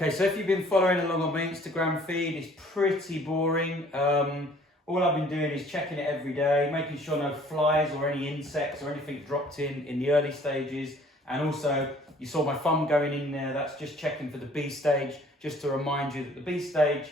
Okay, so if you've been following along on my Instagram feed, it's pretty boring. All I've been doing is checking it every day, making sure no flies or any insects or anything dropped in the early stages. And also, you saw my thumb going in there, that's just checking for the B stage, just to remind you that the B stage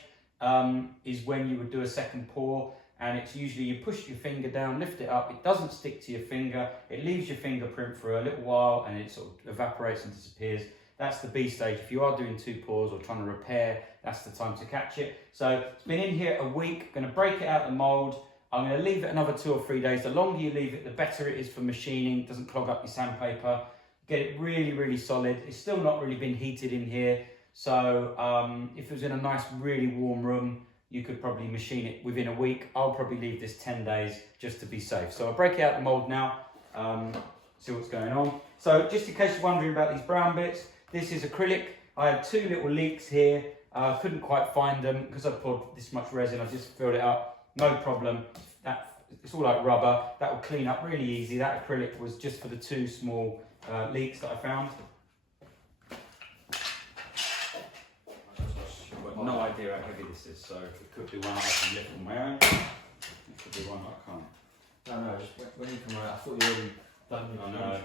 is when you would do a second pour, and it's usually you push your finger down, lift it up, it doesn't stick to your finger, it leaves your fingerprint for a little while and it sort of evaporates and disappears. That's the B stage. If you are doing 2 pours or trying to repair, that's the time to catch it. So it's been in here a week, going to break it out the mould. I'm going to leave it another 2 or 3 days. The longer you leave it, the better it is for machining. It doesn't clog up your sandpaper. Get it really, really solid. It's still not really been heated in here. So if it was in a nice, really warm room, you could probably machine it within a week. I'll probably leave this 10 days just to be safe. So I'll break it out the mould now, see what's going on. So just in case you're wondering about these brown bits, this is acrylic. I have 2 little leaks here. Couldn't quite find them because I poured this much resin. I just filled it up, no problem. It's all like rubber. That will clean up really easy. That acrylic was just for the 2 small leaks that I found. I've got no idea how heavy this is, so it could be one I can lift on my own. It could be one I can't. No, just when you come out, I thought you already done your No.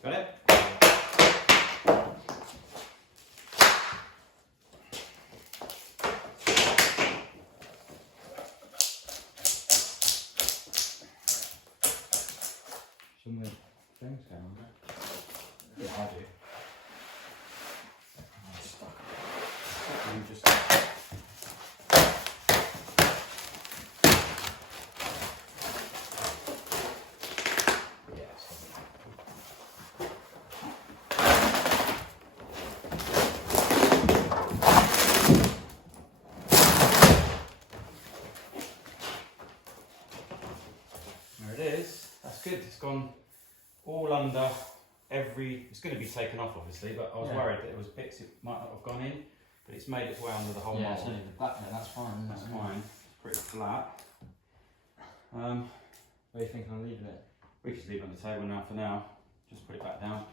Got it? Some of the things going on there. Yeah, I do. I'm stuck. You just... There it is. That's good. It's gone all under it's going to be taken off obviously, but I was worried that there was bits it might not have gone in, but it's made its way under the whole mould. Yeah, it's only the back there, that's fine. That's fine. It's pretty flat. What do you think I'm leaving it? We just leave it on the table now for now. Just put it back down.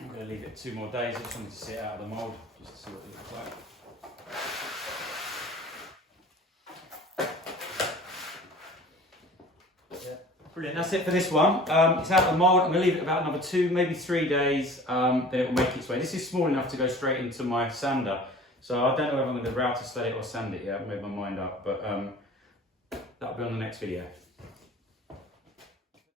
I'm going to leave it 2 more days. I just wanted to see it out of the mould, just to see what it looks like. Brilliant, that's it for this one. It's out of the mould. I'm going to leave it about another 2, maybe 3 days, then it will make its way. This is small enough to go straight into my sander. So I don't know whether I'm going to router sled it or sand it yet. I've made my mind up, but that'll be on the next video.